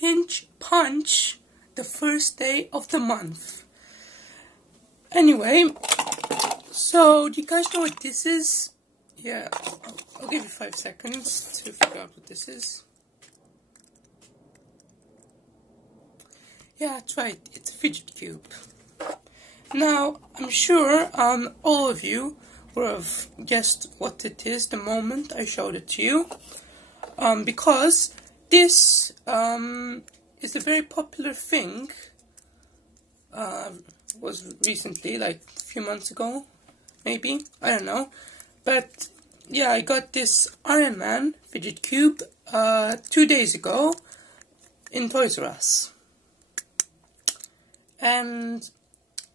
pinch punch the first day of the month. Anyway, so do you guys know what this is? Yeah, I'll give you 5 seconds to figure out what this is. Yeah, that's right, it's a fidget cube. Now, I'm sure all of you would have guessed what it is the moment I showed it to you. Because this is a very popular thing. Was recently, like a few months ago, maybe, I don't know. But yeah, I got this Iron Man fidget cube 2 days ago in Toys R Us. And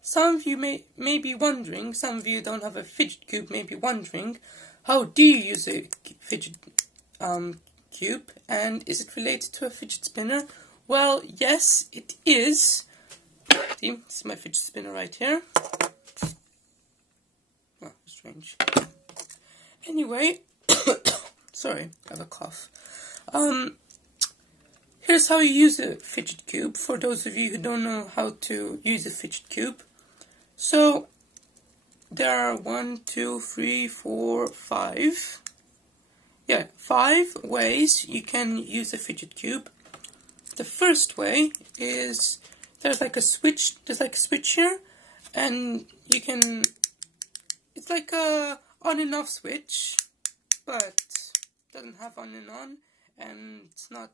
some of you may be wondering, some of you don't have a fidget cube, may be wondering, how do you use a fidget cube, and is it related to a fidget spinner? Well, yes, it is. See, this is my fidget spinner right here. Oh, strange. Anyway, sorry, I have a cough. Here's how you use a fidget cube, for those of you who don't know how to use a fidget cube. So, there are 1, 2, 3, 4, 5. Yeah, 5 ways you can use a fidget cube. The first way is there's like a switch here, and you can, it's like a on and off switch, but doesn't have on and on, and it's not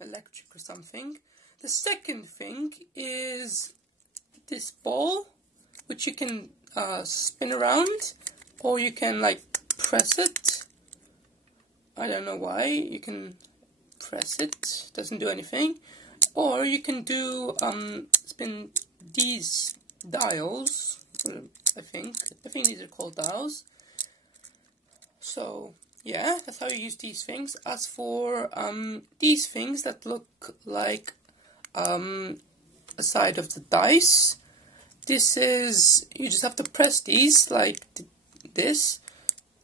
electric or something. The second thing is this ball, which you can spin around, or you can like press it. I don't know why. You can press it, doesn't do anything. Or you can do spin these dials. I think these are called dials. So yeah, that's how you use these things. As for these things that look like a side of the dice, this is, you just have to press these like this.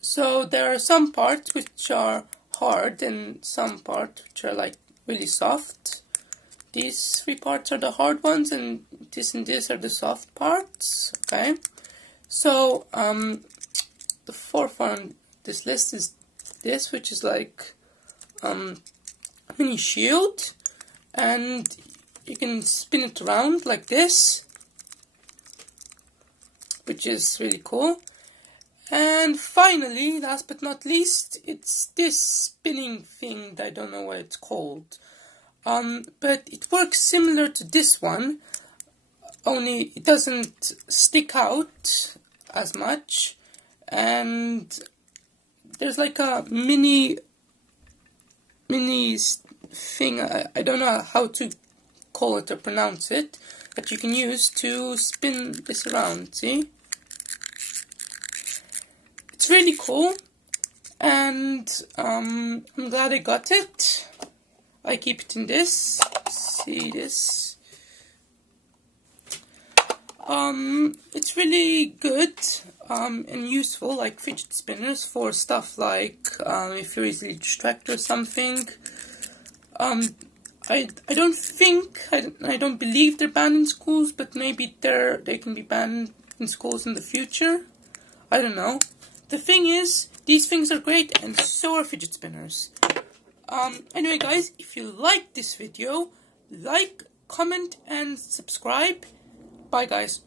So there are some parts which are hard and some parts which are like really soft. These 3 parts are the hard ones, and this are the soft parts. Okay, so the fourth one on this list is this, which is like a mini shield, and you can spin it around like this, which is really cool. And finally, last but not least, it's this spinning thing that I don't know what it's called. But it works similar to this one, only it doesn't stick out as much, and there's like a mini thing, I don't know how to call it or pronounce it, that you can use to spin this around, see? It's really cool, and I'm glad I got it. I keep it in this. See this? It's really good and useful, like fidget spinners, for stuff like if you're easily distracted or something. I don't believe they're banned in schools, but maybe they can be banned in schools in the future. I don't know. The thing is, these things are great, and so are fidget spinners. Anyway guys, if you like this video, like, comment and subscribe. Bye guys.